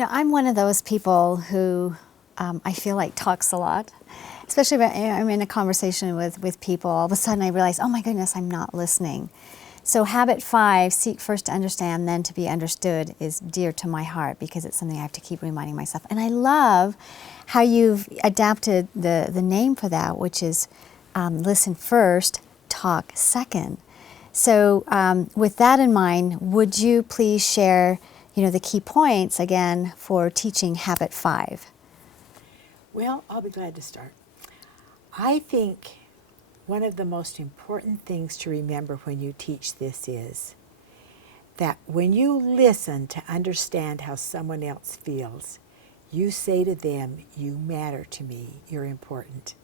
I'm one of those people who I feel like talks a lot, especially when I'm in a conversation with people. All of a sudden I realize, oh my goodness, I'm not listening. So habit 5, seek first to understand, then to be understood, is dear to my heart because it's something I have to keep reminding myself. And I love how you've adapted the name for that, which is listen first, talk second. So with that in mind, would you please share the key points again for teaching habit 5? Well, I'll be glad to start. I think one of the most important things to remember when you teach this is that when you listen to understand how someone else feels, you say to them, you matter to me, you're important.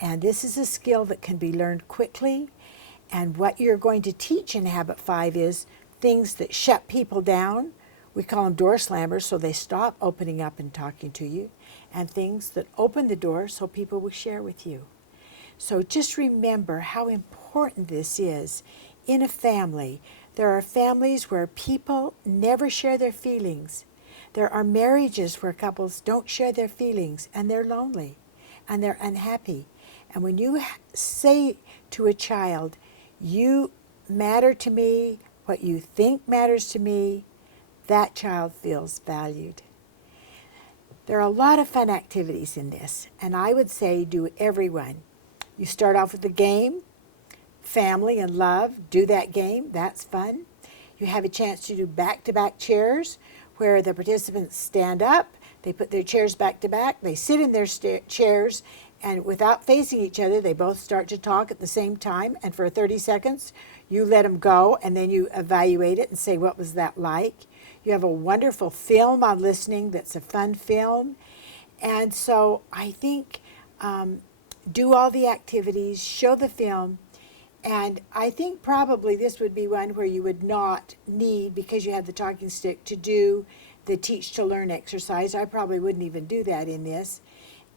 And this is a skill that can be learned quickly. And what you're going to teach in Habit 5 is things that shut people down. We call them door slammers, so they stop opening up and talking to you. And things that open the door so people will share with you. So just remember how important this is in a family. There are families where people never share their feelings. There are marriages where couples don't share their feelings and they're lonely and they're unhappy. And when you say to a child, you matter to me, what you think matters to me, that child feels valued. There are a lot of fun activities in this, and I would say do everyone. You start off with a game, family and love, do that game, that's fun. You have a chance to do back-to-back chairs where the participants stand up, they put their chairs back to back, they sit in their chairs, and without facing each other, they both start to talk at the same time, and for 30 seconds, you let them go, and then you evaluate it and say, what was that like? You have a wonderful film on listening that's a fun film. And so I think do all the activities, show the film, and I think probably this would be one where you would not need, because you have the talking stick, to do the teach to learn exercise. I probably wouldn't even do that in this.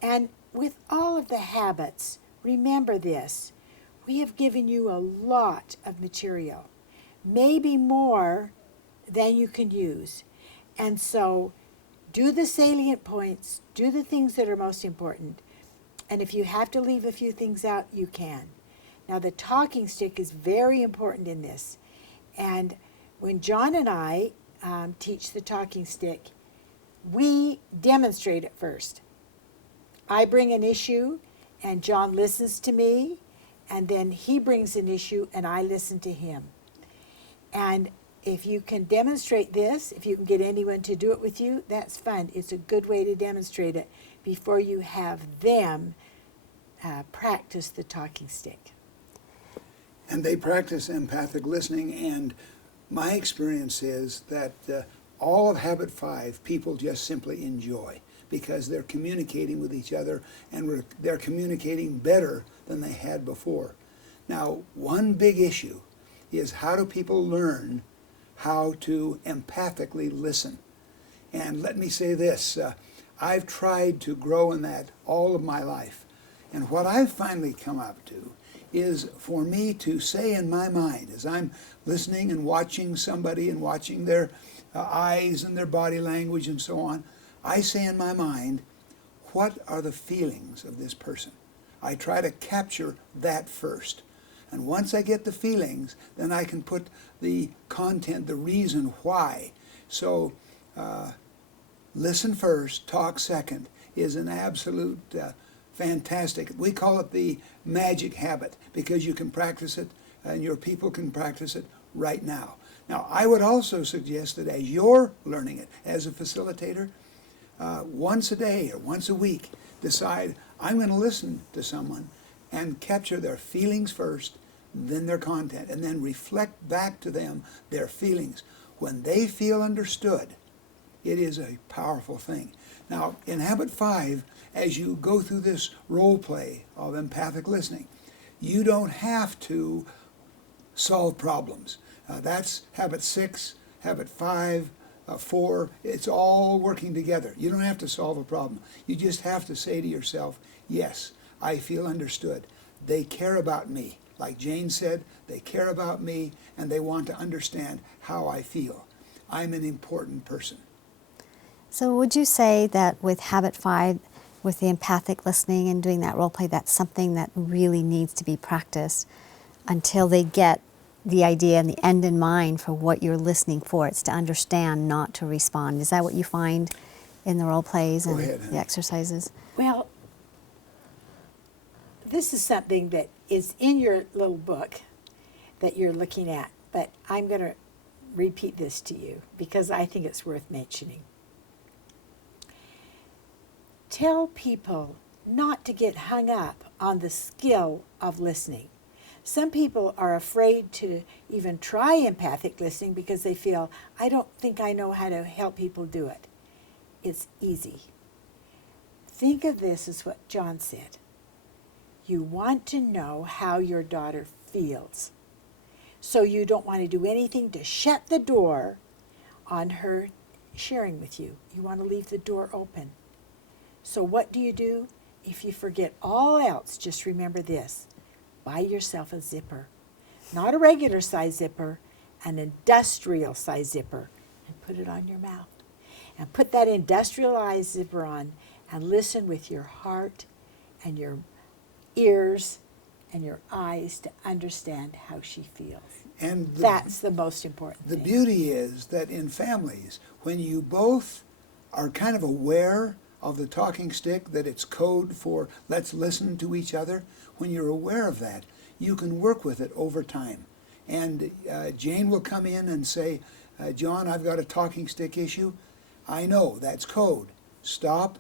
And with all of the habits, remember this. We have given you a lot of material, maybe more than you can use. And so do the salient points, do the things that are most important. And if you have to leave a few things out, you can. Now, the talking stick is very important in this. And when John and I teach the talking stick, we demonstrate it first. I bring an issue, and John listens to me, and then he brings an issue, and I listen to him. And if you can demonstrate this, if you can get anyone to do it with you, that's fun. It's a good way to demonstrate it before you have them practice the talking stick. And they practice empathic listening, and my experience is that all of Habit 5 people just simply enjoy because they're communicating with each other, and they're communicating better than they had before. Now, one big issue is, how do people learn how to empathically listen? And let me say this, I've tried to grow in that all of my life. And what I've finally come up to is for me to say in my mind, as I'm listening and watching somebody and watching their eyes and their body language and so on, I say in my mind, what are the feelings of this person? I try to capture that first. And once I get the feelings, then I can put the content, the reason why. So listen first, talk second is an absolute fantastic. We call it the magic habit because you can practice it and your people can practice it right now. Now, I would also suggest that as you're learning it as a facilitator, once a day or once a week, decide, I'm going to listen to someone and capture their feelings first, then their content, and then reflect back to them their feelings. When they feel understood, it is a powerful thing. Now, in Habit 5, as you go through this role play of empathic listening, you don't have to solve problems. That's Habit 6, Habit 5, 4. It's all working together. You don't have to solve a problem. You just have to say to yourself, yes, I feel understood. They care about me. Like Jane said, they care about me and they want to understand how I feel. I'm an important person. So would you say that with Habit 5, with the empathic listening and doing that role play, that's something that really needs to be practiced until they get the idea and the end in mind for what you're listening for? It's to understand, not to respond. Is that what you find in the role plays and the exercises? Well, this is something that is in your little book that you're looking at, but I'm going to repeat this to you because I think it's worth mentioning. Tell people not to get hung up on the skill of listening. Some people are afraid to even try empathic listening because they feel, I don't think I know how to help people do it. It's easy. Think of this as what John said. You want to know how your daughter feels. So you don't want to do anything to shut the door on her sharing with you. You want to leave the door open. So what do? If you forget all else, just remember this. Buy yourself a zipper. Not a regular size zipper, an industrial size zipper. And put it on your mouth. And put that industrialized zipper on and listen with your heart and your ears and your eyes to understand how she feels. And that's the most important thing. The beauty is that in families, when you both are kind of aware of the talking stick, that it's code for let's listen to each other, when you're aware of that, you can work with it over time. And Jane will come in and say, John, I've got a talking stick issue. I know, that's code. Stop,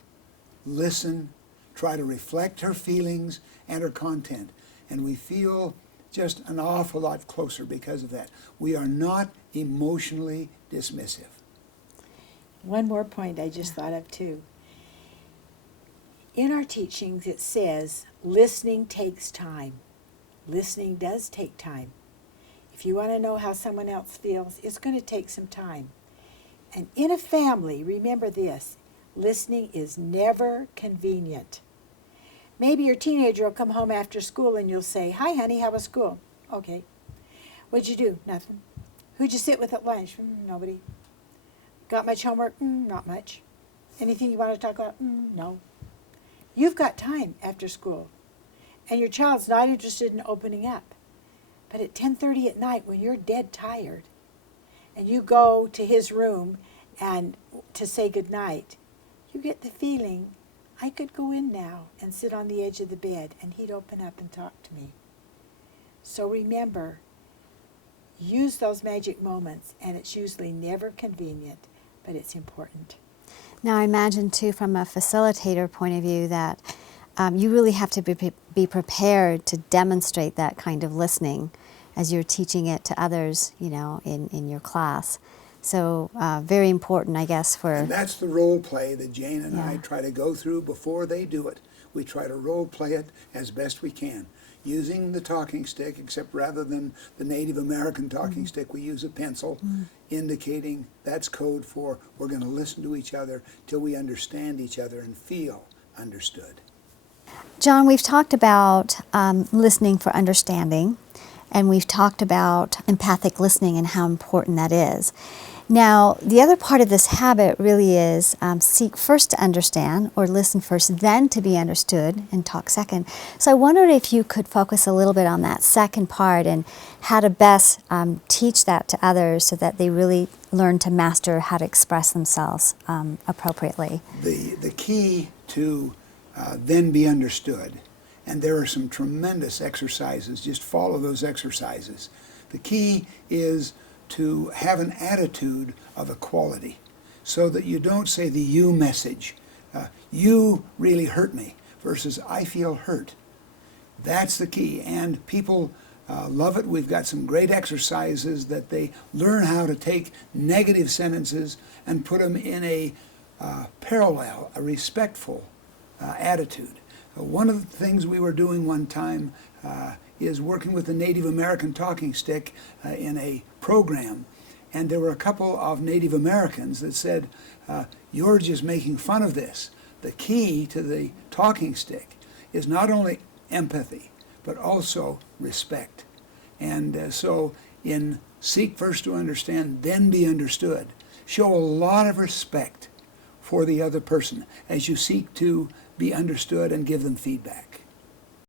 listen, try to reflect her feelings and her content. And we feel just an awful lot closer because of that. We are not emotionally dismissive. One more point I just thought of too. In our teachings it says listening takes time. Listening does take time. If you want to know how someone else feels, it's going to take some time. And in a family, remember this, listening is never convenient. Maybe your teenager will come home after school and you'll say, hi honey, how was school? Okay. What'd you do? Nothing. Who'd you sit with at lunch? Nobody. Got much homework? Not much. Anything you want to talk about? No. You've got time after school. And your child's not interested in opening up. But at 10:30 at night when you're dead tired and you go to his room and to say goodnight, you get the feeling, I could go in now and sit on the edge of the bed and he'd open up and talk to me. So remember, use those magic moments, and it's usually never convenient, but it's important. Now I imagine too from a facilitator point of view that you really have to be prepared to demonstrate that kind of listening as you're teaching it to others, you know, in your class. So very important, I guess, for... And that's the role play that Jane and I try to go through before they do it. We try to role play it as best we can, using the talking stick, except rather than the Native American talking stick, we use a pencil, indicating that's code for we're going to listen to each other till we understand each other and feel understood. John, we've talked about listening for understanding, and we've talked about empathic listening and how important that is. Now, the other part of this habit really is seek first to understand, or listen first, then to be understood, and talk second. So I wondered if you could focus a little bit on that second part and how to best teach that to others so that they really learn to master how to express themselves appropriately. The key to then be understood, and there are some tremendous exercises, just follow those exercises. The key is to have an attitude of equality so that you don't say the you message, you really hurt me, versus I feel hurt. That's the key, and people love it. We've got some great exercises that they learn how to take negative sentences and put them in a parallel, a respectful attitude. One of the things we were doing one time is working with the Native American talking stick in a program, and there were a couple of Native Americans that said, you're just making fun of this. The key to the talking stick is not only empathy, but also respect. And so in seek first to understand, then be understood, show a lot of respect for the other person as you seek to be understood and give them feedback.